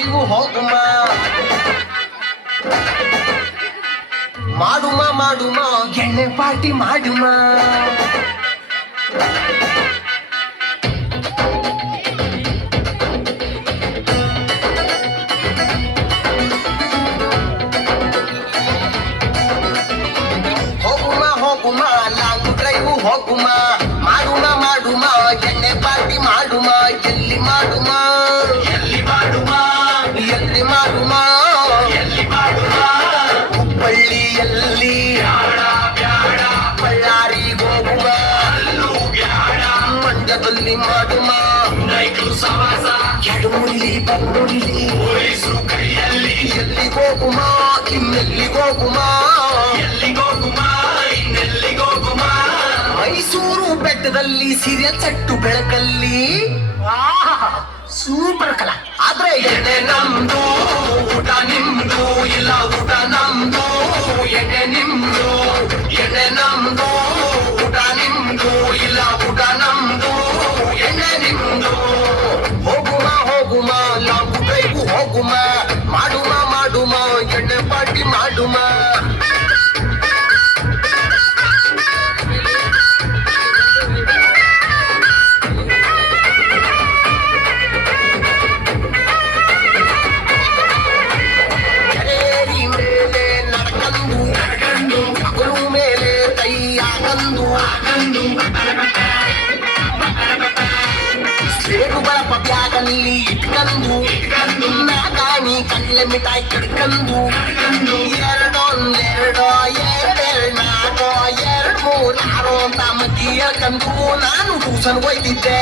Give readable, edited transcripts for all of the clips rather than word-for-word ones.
drive ಹೋಗುಮ ಮಾಡುಮ ಮಾಡುಮ ಎಣ್ಣೆ party ಮಾಡುಮ ಹೋಗುಮ long drive ಹೋಗುಮ ಮಾಡುಮ ಮಾಡುಮ ಎಣ್ಣೆ party ಮಾಡುಮ ಎಲ್ಲಿ ಮಾಡುಮ ಎಲ್ಲಿ ಮಾಡುಮ ಎಲ್ಲಿ ಮಾಡುಮ ಎಲ್ಲಿ ಮಾಡುಮ ಹುಬ್ಬಳ್ಳಿಯಲ್ಲಿ ಬಳ್ಳಾರಿಗೆ ಹೋಗುಮ ಮಂಡ್ಯದಲ್ಲಿ ಮಾಡುಮ ಎಡಮುರಿಲಿ ಬನ್ನುರಿಲಿ ಕೈಯಲ್ಲಿ ಎಲ್ಲಿಗೆ ಹೋಗುಮ ಇನ್ನೆಲ್ಲಿಗೆ ಹೋಗುಮ ಮೈಸೂರು ಬೆಟ್ಟದಲ್ಲಿ ಸಿರಿಯ ಚಟ್ಟು ಬೆಳಕಲ್ಲಿ ಸೂಪರ್ ಕಲಾ ಆದ್ರೆ ಎಣ್ಣೆ ನಮ್ದು ಊಟ ನಿಮ್ದು ಇಲ್ಲ ಊಟ ನಮ್ದು ಎಣ್ಣೆ ನಿಮ್ದು ಎಣ್ಣೆ ನಮ್ದು ಊಟ ನಿಮ್ದು ಇಲ್ಲ ಊಟ ನಮ್ದು ಎಣ್ಣೆ ನಿಮ್ದು ಹೋಗುಮ ಹೋಗುಮ ಲಾಂಗ್ ಡ್ರೈವ್ ಹೋಗುಮ ಮಾಡುಮ ಮಾಡುಮ ಎಣ್ಣೆ ಪಾರ್ಟಿ ಮಾಡುಮ ಬ್ಯಾಗಲ್ಲಿ ಇಟ್ಕಂದು ನಾಗಾಣಿ ಕಡ್ಲೆ ಮಿಠಾಯಿ ಕಡ್ಕಂದು ಎರಡೊಂದೆರಡೋ ಎರಡೆರಡು ನಾಲ್ಕೋ ಎರಡು ಮೂರು ಆರೋ ಅಂತ ಮಗ್ಗಿ ಹೇಳ್ಕಂದು ನಾನು ಟ್ಯೂಷನ್ ಹೋಯ್ತಿದ್ದೆ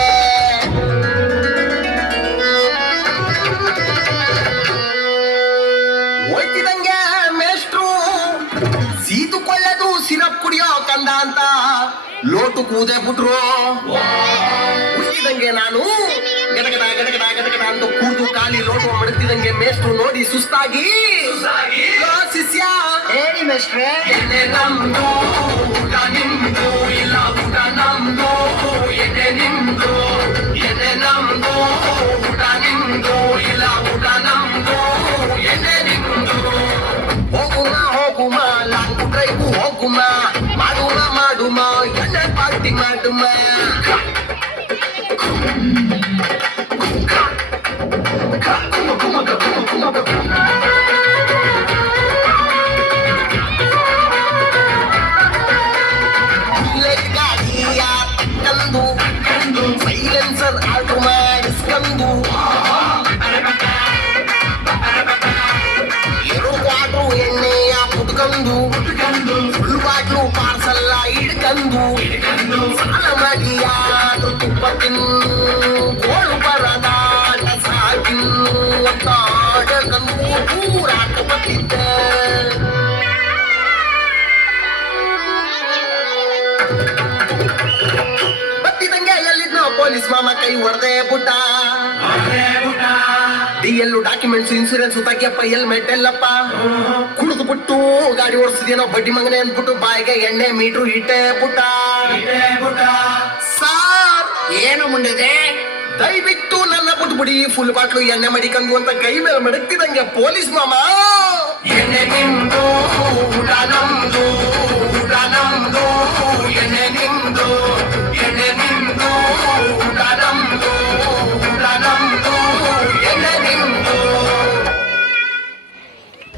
ಹೋಯ್ತಿದಂಗೆ ಮೇಷ್ಟ್ರು ಸೀತು ಕೊಳ್ಳದು ಸಿರಪ್ ಕುಡಿಯೋ ಕಂದ ಅಂತ ಲೋಟು ಕೂದೆ ಬಿಟ್ರು ಹುಟ್ಟಿದಂಗೆ ನಾನು ಗಡಗಡ ಗಡಗಡ ಗಡಗಡ ಅಂತ ಕೂದು ಖಾಲಿ ಲೋಟು ಮಡಗ್ತಿದಂಗೆ ಮೇಷ್ಟ್ರು ನೋಡಿ ಸುಸ್ತಾಗಿ ಶಿಷ್ಯ ಹೇಳಿ ಮೇಷ್ಟ್ರೆ ಎಣ್ಣೆ ನಮ್ದು ಊಟ ನಿಮ್ದು ಇಲ್ಲ ಊಟ ನಮ್ದು ಎಣ್ಣೆ ನಿಮ್ದು ಎಣ್ಣೆ ನಮ್ದು ಊಟ ನಿಮ್ದು ಇಲ್ಲ ಊಟ ನಮ್ದು ಎಣ್ಣೆ ನಿಮ್ದು ಹೋಗುಮ ಹೋಗುಮ ಲಾಂಗ್ ಡ್ರೈವ್ ಹೋಗುಮ ಮಾಡುಮ ಮಾಡುಮ ಎಣ್ಣೆ ಪಾರ್ಟಿ ಮಾಡುಮ ಗಾಡಿಯ ತಕ್ಕಂದು ಸೈಲೆನ್ಸರ್ ಆರ್ಡರ್ ಮಾಡಿಸ್ಕಂದು ಎರಡು ಬಾಟ್ಲು ಎಣ್ಣೆಯ ಪುಟ್ಕಂದು ಫುಲ್ ಬಾಟ್ಲು ಪಾರ್ಸಲ್ಲ ಹಿಡ್ಕಂದು ಸಾಲ ಮಾಡಿ ಯಾರು ತುಪ್ಪ ತಿನ್ನು ಗೋಳು ಬರದ ಸಾಕಿನ್ನು ಅಂತ ಆಡಕಂದು ಪೂರಾಟ ಬಂದಿದ್ದೆ ಬತ್ತಿದಂಗೆ ಎಲ್ಲಿದ್ನೋ ಪೊಲೀಸ್ ಮಾಮ ಕೈ ಹೊಡೆದೇ ಬುಟ್ಟ ಡಿಎಲ್ ಡಾಕ್ಯುಮೆಂಟ್ಸ್ ಇನ್ಸೂರೆನ್ಸ್ ತಗ್ಯಪ್ಪ ಹೆಲ್ಮೆಟ್ ಎಲ್ಲಪ್ಪ ಕುಡಿದು ಬಿಟ್ಟು ಗಾಡಿ ಓಡಿಸಿದೇನೋ ಬಡ್ಡಿ ಮಗನೆ ಅಂದ್ಬಿಟ್ಟು ಬಾಯಿಗೆ ಎಣ್ಣೆ ಮೀಟ್ರು ಇಟ್ಟೆ ಬುಟ್ಟ ಸಾರ್ ಏನು ಮುಂದಿದೆ ದಯವಿಟ್ಟು ನನ್ನ ಬಿಟ್ಬಿಡಿ ಫುಲ್ ಬಾಟ್ಲು ಎಣ್ಣೆ ಮಡಿಕಂದು ಅಂತ ಕೈ ಮೇಲೆ ಮಡಗ್ತಿದಂಗೆ ಪೊಲೀಸ್ ಮಾಮ ಎಣ್ಣೆ ನಿಮ್ದು ಊಟ ನಮ್ದು